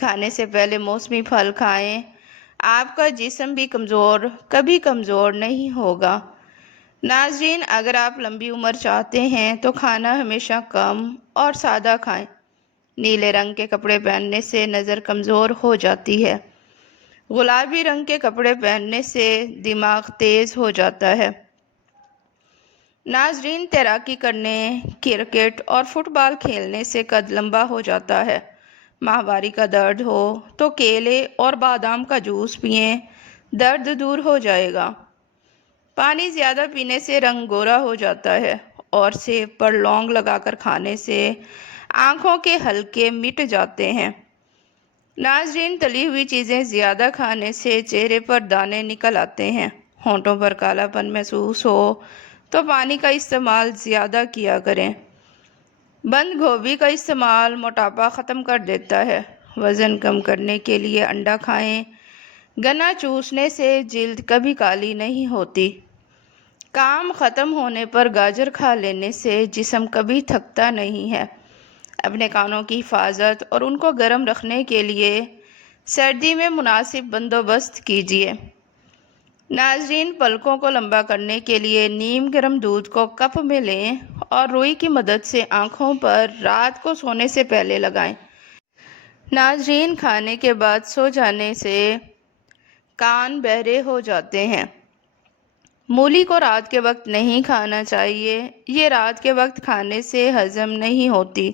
کھانے سے پہلے موسمی پھل کھائیں، آپ کا جسم بھی کبھی کمزور نہیں ہوگا۔ ناظرین، اگر آپ لمبی عمر چاہتے ہیں تو کھانا ہمیشہ کم اور سادہ کھائیں۔ نیلے رنگ کے کپڑے پہننے سے نظر کمزور ہو جاتی ہے۔ گلابی رنگ کے کپڑے پہننے سے دماغ تیز ہو جاتا ہے۔ ناظرین، تیراکی کرنے، کرکٹ اور فٹ بال کھیلنے سے قد لمبا ہو جاتا ہے۔ ماہواری کا درد ہو تو کیلے اور بادام کا جوس پئیں، درد دور ہو جائے گا۔ پانی زیادہ پینے سے رنگ گورا ہو جاتا ہے اور سیب پر لونگ لگا کر کھانے سے آنکھوں کے حلقے مٹ جاتے ہیں۔ ناظرین، تلی ہوئی چیزیں زیادہ کھانے سے چہرے پر دانے نکل آتے ہیں۔ ہونٹوں پر کالا پن محسوس ہو تو پانی کا استعمال زیادہ کیا کریں۔ بند گوبھی کا استعمال موٹاپا ختم کر دیتا ہے۔ وزن کم کرنے کے لیے انڈا کھائیں۔ گنا چوسنے سے جلد کبھی کالی نہیں ہوتی۔ کام ختم ہونے پر گاجر کھا لینے سے جسم کبھی تھکتا نہیں ہے۔ اپنے کانوں کی حفاظت اور ان کو گرم رکھنے کے لیے سردی میں مناسب بندوبست کیجیے۔ ناظرین، پلکوں کو لمبا کرنے کے لیے نیم گرم دودھ کو کپ میں لیں اور روئی کی مدد سے آنکھوں پر رات کو سونے سے پہلے لگائیں۔ ناظرین، کھانے کے بعد سو جانے سے کان بہرے ہو جاتے ہیں۔ مولی کو رات کے وقت نہیں کھانا چاہیے، یہ رات کے وقت کھانے سے ہضم نہیں ہوتی۔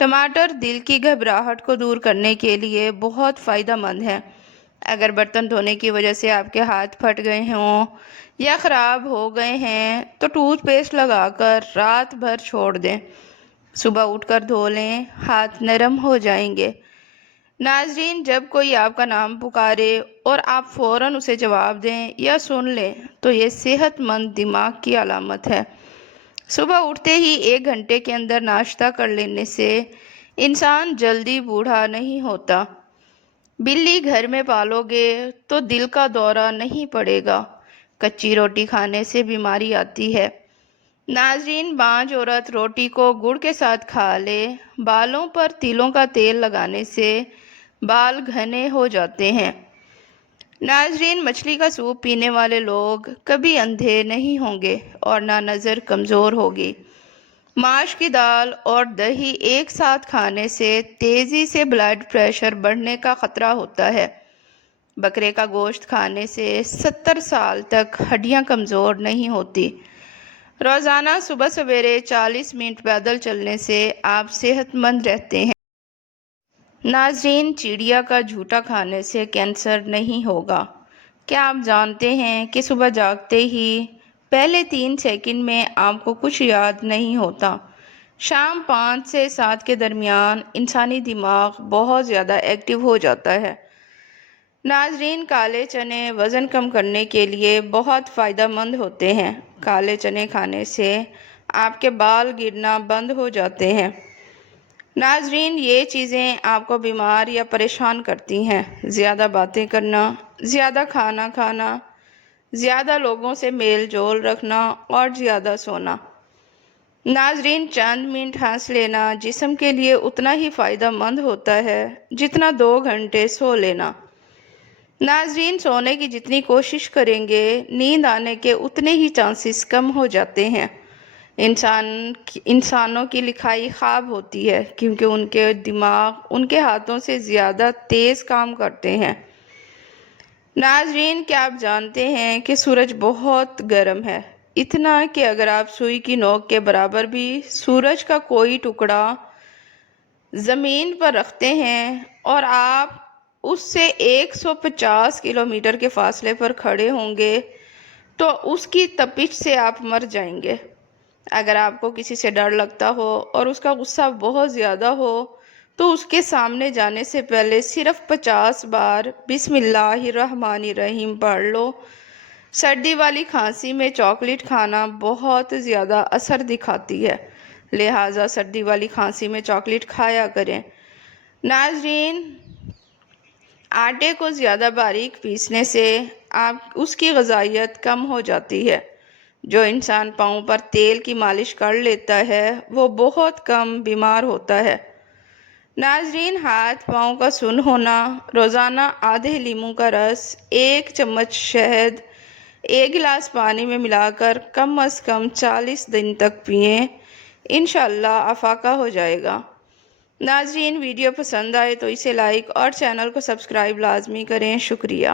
ٹماٹر دل کی گھبراہٹ کو دور کرنے کے لیے بہت فائدہ مند ہے۔ اگر برتن دھونے کی وجہ سے آپ کے ہاتھ پھٹ گئے ہوں یا خراب ہو گئے ہیں تو ٹوتھ پیسٹ لگا کر رات بھر چھوڑ دیں، صبح اٹھ کر دھو لیں، ہاتھ نرم ہو جائیں گے۔ ناظرین، جب کوئی آپ کا نام پکارے اور آپ فوراً اسے جواب دیں یا سن لیں تو یہ صحت مند دماغ کی علامت ہے۔ صبح اٹھتے ہی 1 گھنٹے کے اندر ناشتہ کر لینے سے انسان جلدی بوڑھا نہیں ہوتا۔ بلی گھر میں پالو گے تو دل کا دورہ نہیں پڑے گا۔ کچی روٹی کھانے سے بیماری آتی ہے۔ ناظرین، بانجھ عورت روٹی کو گڑ کے ساتھ کھا لے۔ بالوں پر تلوں کا تیل لگانے سے بال گھنے ہو جاتے ہیں۔ ناظرین، مچھلی کا سوپ پینے والے لوگ کبھی اندھے نہیں ہوں گے اور نہ نظر کمزور ہوگی۔ ماش کی دال اور دہی ایک ساتھ کھانے سے تیزی سے بلڈ پریشر بڑھنے کا خطرہ ہوتا ہے۔ بکرے کا گوشت کھانے سے 70 سال تک ہڈیاں کمزور نہیں ہوتی۔ روزانہ صبح سویرے 40 منٹ پیدل چلنے سے آپ صحت مند رہتے ہیں۔ ناظرین، چڑیا کا جھوٹا کھانے سے کینسر نہیں ہوگا۔ کیا آپ جانتے ہیں کہ صبح جاگتے ہی پہلے 3 سیکنڈ میں آپ کو کچھ یاد نہیں ہوتا؟ شام 5 سے 7 کے درمیان انسانی دماغ بہت زیادہ ایکٹیو ہو جاتا ہے۔ ناظرین، کالے چنے وزن کم کرنے کے لیے بہت فائدہ مند ہوتے ہیں۔ کالے چنے کھانے سے آپ کے بال گرنا بند ہو جاتے ہیں۔ ناظرین، یہ چیزیں آپ کو بیمار یا پریشان کرتی ہیں۔ زیادہ باتیں کرنا، زیادہ کھانا کھانا، زیادہ لوگوں سے میل جول رکھنا اور زیادہ سونا۔ ناظرین، چند منٹ ہنس لینا جسم کے لیے اتنا ہی فائدہ مند ہوتا ہے جتنا 2 گھنٹے سو لینا۔ ناظرین، سونے کی جتنی کوشش کریں گے نیند آنے کے اتنے ہی چانسز کم ہو جاتے ہیں۔ انسانوں کی لکھائی خواب ہوتی ہے کیونکہ ان کے دماغ ان کے ہاتھوں سے زیادہ تیز کام کرتے ہیں۔ ناظرین، کیا آپ جانتے ہیں کہ سورج بہت گرم ہے؟ اتنا کہ اگر آپ سوئی کی نوک کے برابر بھی سورج کا کوئی ٹکڑا زمین پر رکھتے ہیں اور آپ اس سے 150 کلومیٹر کے فاصلے پر کھڑے ہوں گے تو اس کی تپش سے آپ مر جائیں گے۔ اگر آپ کو کسی سے ڈر لگتا ہو اور اس کا غصہ بہت زیادہ ہو تو اس کے سامنے جانے سے پہلے صرف 50 بار بسم اللہ الرحمن الرحیم پڑھ لو۔ سردی والی کھانسی میں چاکلیٹ کھانا بہت زیادہ اثر دکھاتی ہے، لہٰذا سردی والی کھانسی میں چاکلیٹ کھایا کریں۔ ناظرین، آٹے کو زیادہ باریک پیسنے سے اس کی غذائیت کم ہو جاتی ہے۔ جو انسان پاؤں پر تیل کی مالش کر لیتا ہے وہ بہت کم بیمار ہوتا ہے۔ ناظرین، ہاتھ پاؤں کا سن ہونا، روزانہ آدھے لیموں کا رس، 1 چمچ شہد 1 گلاس پانی میں ملا کر کم از کم 40 دن تک پئیں، انشاءاللہ افاقہ ہو جائے گا۔ ناظرین، ویڈیو پسند آئے تو اسے لائک اور چینل کو سبسکرائب لازمی کریں۔ شکریہ۔